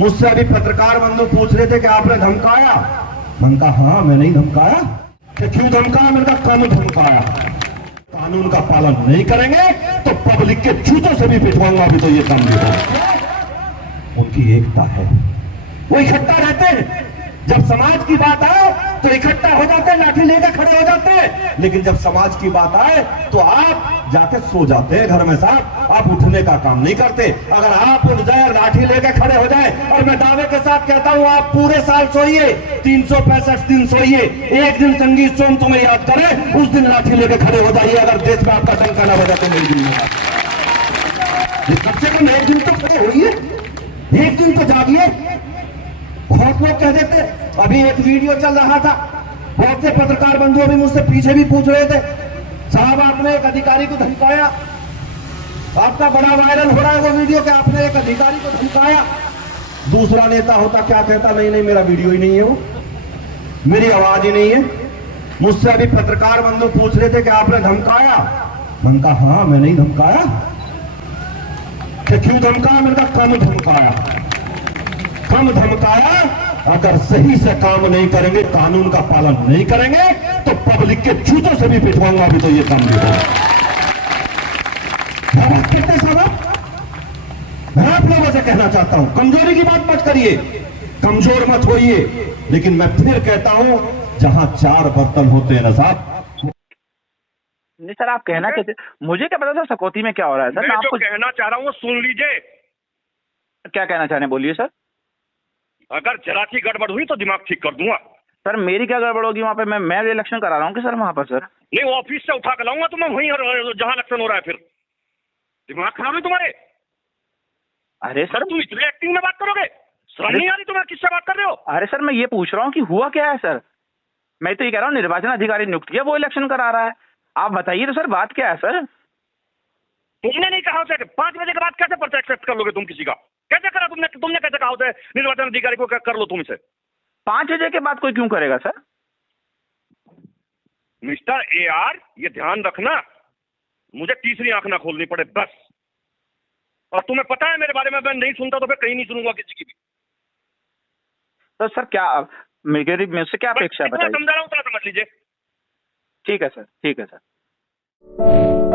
मुझसे अभी पत्रकार बंधु पूछ रहे थे कि आपने धमकाया। मैंने कहा हाँ, मैंने ही धमकाया। कि क्यों धमकाया? मैंने कहा कम धमकाया। कानून का पालन नहीं करेंगे तो पब्लिक के जूतों से भी पिटवाऊंगा। अभी तो ये काम नहीं होगा। उनकी एकता है, वो इकट्ठा रहते हैं। जब समाज की बात आए तो इकट्ठा हो जाते हैं, लाठी लेकर खड़े हो जाते हैं। लेकिन जब समाज की बात आए तो आप जाके सो जाते हैं घर में साहब। आप उठने का काम नहीं करते। अगर आप उठ जाए, लाठी लेकर खड़े हो जाए, और मैं दावे के साथ कहता हूं आप पूरे साल सोइए, 365 दिन सोइए, एक दिन संगीत सोम तुम्हें याद करें, उस दिन लाठी लेकर खड़े हो जाइए। अगर देश में आपका डंका न बजा तो मेरी जिम्मेदारी। कम से कम एक दिन तो खड़े होइए, एक दिन तो जागिए। बहुत लोग कह देते, अभी एक वीडियो चल रहा था, बहुत से पत्रकार बंधु अभी मुझसे पीछे भी पूछ रहे थे, साहब आपने एक अधिकारी को धमकाया। आपका बड़ा वायरल हो रहा है वो वीडियो कि आपने एक अधिकारी को धमकाया। दूसरा नेता होता क्या कहता, नहीं नहीं मेरा वीडियो ही नहीं है, वो मेरी आवाज ही नहीं है। मुझसे अभी पत्रकार बंधु पूछ रहे थे कि आपने धमकाया। मैंने कहा हाँ, मैंने ही धमकाया। कि क्यों धमकाया? मैंने कहा कम धमकाया। कम धमकाया। अगर सही से काम नहीं करेंगे, कानून का पालन नहीं करेंगे तो पब्लिक के जूतों से भी पिटवाऊंगा। अभी तो ये काम नहीं होगा। मैं आप लोगों से कहना चाहता हूं, कमजोरी की बात मत करिए, कमजोर मत होइए। लेकिन मैं फिर कहता हूं, जहां चार बर्तन होते हैं ना साहब। नहीं सर, आप कहना चाहते, मुझे क्या पता था सकौती में क्या हो रहा है सर। मैं आपको जो कहना चाह रहा हूँ सुन लीजिए। क्या कहना चाह रहे हैं, बोलिए सर। अगर जरा सी गड़बड़ हुई तो दिमाग ठीक कर दूंगा। सर मेरी क्या गड़बड़ होगी वहाँ पे? मैं इलेक्शन करा रहा हूँ कि सर वहाँ पर सर। नहीं, वो ऑफिस से उठा कर लाऊंगा तो मैं वहीं जहां इलेक्शन हो रहा है। फिर दिमाग खराब है तुम्हारे? अरे सर तुम इतने एक्टिंग में बात करोगे? शर्म नहीं आ रही तुम्हें? किससे बात कर रहे हो? अरे सर मैं ये पूछ रहा हूँ कि हुआ क्या है सर। मैं तो ये कह रहा हूँ निर्वाचन अधिकारी नियुक्त किया, वो इलेक्शन करा रहा है। आप बताइए तो सर बात क्या है सर। तुमने नहीं कहा उसे 5 बजे के बाद कैसे पर्चा एक्सेप्ट कर लोगे तुम किसी का? कैसे करा तुमने? तुमने कैसे कहा उसे निर्वाचन अधिकारी को कर लो तुम इसे? 5 बजे के बाद कोई क्यों करेगा सर? मिस्टर AR, ये ध्यान रखना, मुझे तीसरी आंख ना खोलनी पड़े बस। और तुम्हें पता है मेरे बारे में, मैं नहीं सुनता तो फिर कहीं नहीं सुनूंगा किसी की भी। तो सर क्या मेरे से क्या अपेक्षा है इतना बताइए। समझा रहा हूँ, उतना समझ लीजिए। ठीक है सर, ठीक है सर।